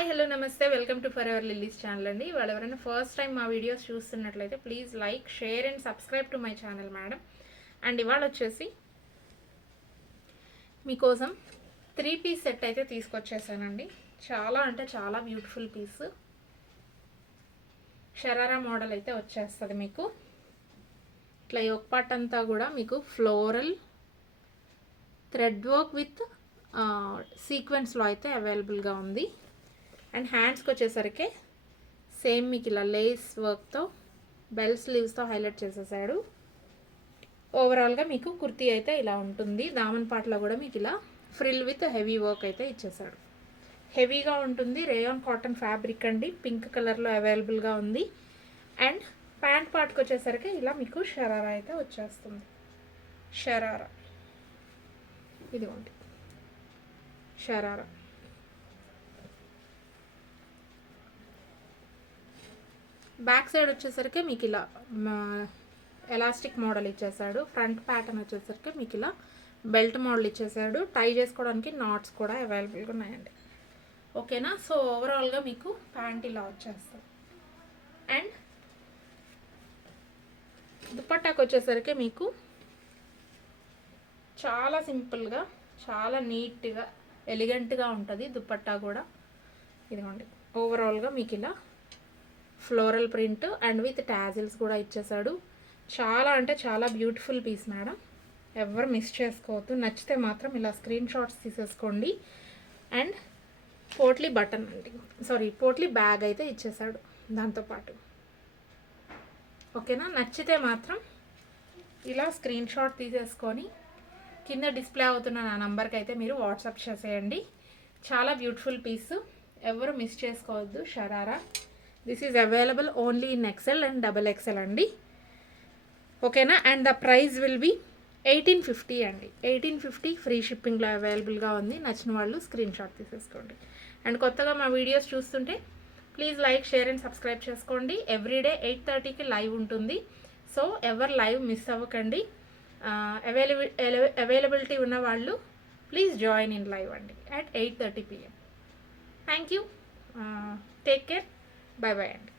Hi hello నమస్తే welcome to for ever lilies channel అండి. వాళ్ళు ఎవరైనా ఫస్ట్ టైం మా వీడియోస్ చూస్తున్నట్లయితే please like share and subscribe to my channel madam. And ఇవాళ వచ్చేసి మీకోసం 3 పీస్ సెట్ అయితే తీసుకొచ్చేసానండి. చాలా అంటే చాలా బ్యూటిఫుల్ పీస్, షరారా మోడల్ అయితే వచ్చేస్తుంది మీకు. ఇట్లా యోక్ పార్ట్ అంతా కూడా మీకు ఫ్లోరల్ థ్రెడ్ వర్క్ విత్ సీక్వెన్స్లో అయితే అవైలబుల్గా ఉంది. అండ్ హ్యాండ్స్కి వచ్చేసరికి సేమ్ మీకు ఇలా లేస్ వర్క్తో బెల్ స్లీవ్స్తో హైలైట్ చేసేసాడు. ఓవరాల్గా మీకు కుర్తీ అయితే ఇలా ఉంటుంది. దామన్ పార్ట్లో కూడా మీకు ఇలా ఫ్రిల్ విత్ హెవీ వర్క్ అయితే ఇచ్చేసాడు. హెవీగా ఉంటుంది, రేయాన్ కాటన్ ఫ్యాబ్రిక్ అండి, పింక్ కలర్లో అవైలబుల్గా ఉంది. అండ్ ప్యాంట్ పార్ట్కి వచ్చేసరికి ఇలా మీకు షరారా అయితే వచ్చేస్తుంది. షరారా ఇదిగోండి, షరారా. బ్యాక్ సైడ్ వచ్చేసరికి మీకు ఇలా ఎలాస్టిక్ మోడల్ ఇచ్చేసాడు. ఫ్రంట్ ప్యాటర్న్ వచ్చేసరికి మీకు ఇలా బెల్ట్ మోడల్ ఇచ్చేసాడు. టై చేసుకోవడానికి నాట్స్ కూడా అవైలబుల్గా ఉన్నాయండి. ఓకేనా? సో ఓవరాల్గా మీకు ప్యాంట్ ఇలా వచ్చేస్తుంది. అండ్ దుపట్టాకు వచ్చేసరికి మీకు చాలా సింపుల్గా, చాలా నీట్గా, ఎలిగెంట్గా ఉంటుంది దుపట్టా కూడా. ఇదిగోండి, ఓవరాల్గా మీకు ఇలా floral print and with tassels కూడా ఇచ్చేసాడు. చాలా అంటే చాలా బ్యూటిఫుల్ పీస్ మేడం, ఎవరు మిస్ చేసుకోవద్దు. నచ్చితే మాత్రం ఇలా స్క్రీన్ షాట్స్ తీసేసుకోండి. అండ్ పోట్లీ బటన్ అండి, పోట్లీ బ్యాగ్ అయితే ఇచ్చేసాడు దాంతోపాటు. ఓకేనా? నచ్చితే మాత్రం ఇలా స్క్రీన్ షాట్ తీసేసుకొని కింద డిస్ప్లే అవుతున్న నా నంబర్కి అయితే మీరు వాట్సాప్ చేసేయండి. చాలా బ్యూటిఫుల్ పీస్, ఎవరు మిస్ చేసుకోవద్దు. Sharara this is available only in XL and XXL అండి. ఓకేనా? And the price will be 1850 అండి. 1850 ఫ్రీ షిప్పింగ్లో అవైలబుల్గా ఉంది. నచ్చిన వాళ్ళు స్క్రీన్ షాట్ తీసేసుకోండి. అండ్ కొత్తగా మా వీడియోస్ చూస్తుంటే please like share and subscribe చేసుకోండి. ఎవ్రీడే 8:30కి లైవ్ ఉంటుంది. సో ఎవరు లైవ్ మిస్ అవ్వకండి. అవైలబిలిటీ ఉన్న వాళ్ళు ప్లీజ్ జాయిన్ ఇన్ లైవ్ అండి at 8:30 PM. Thank you, take care, bye bye అండి.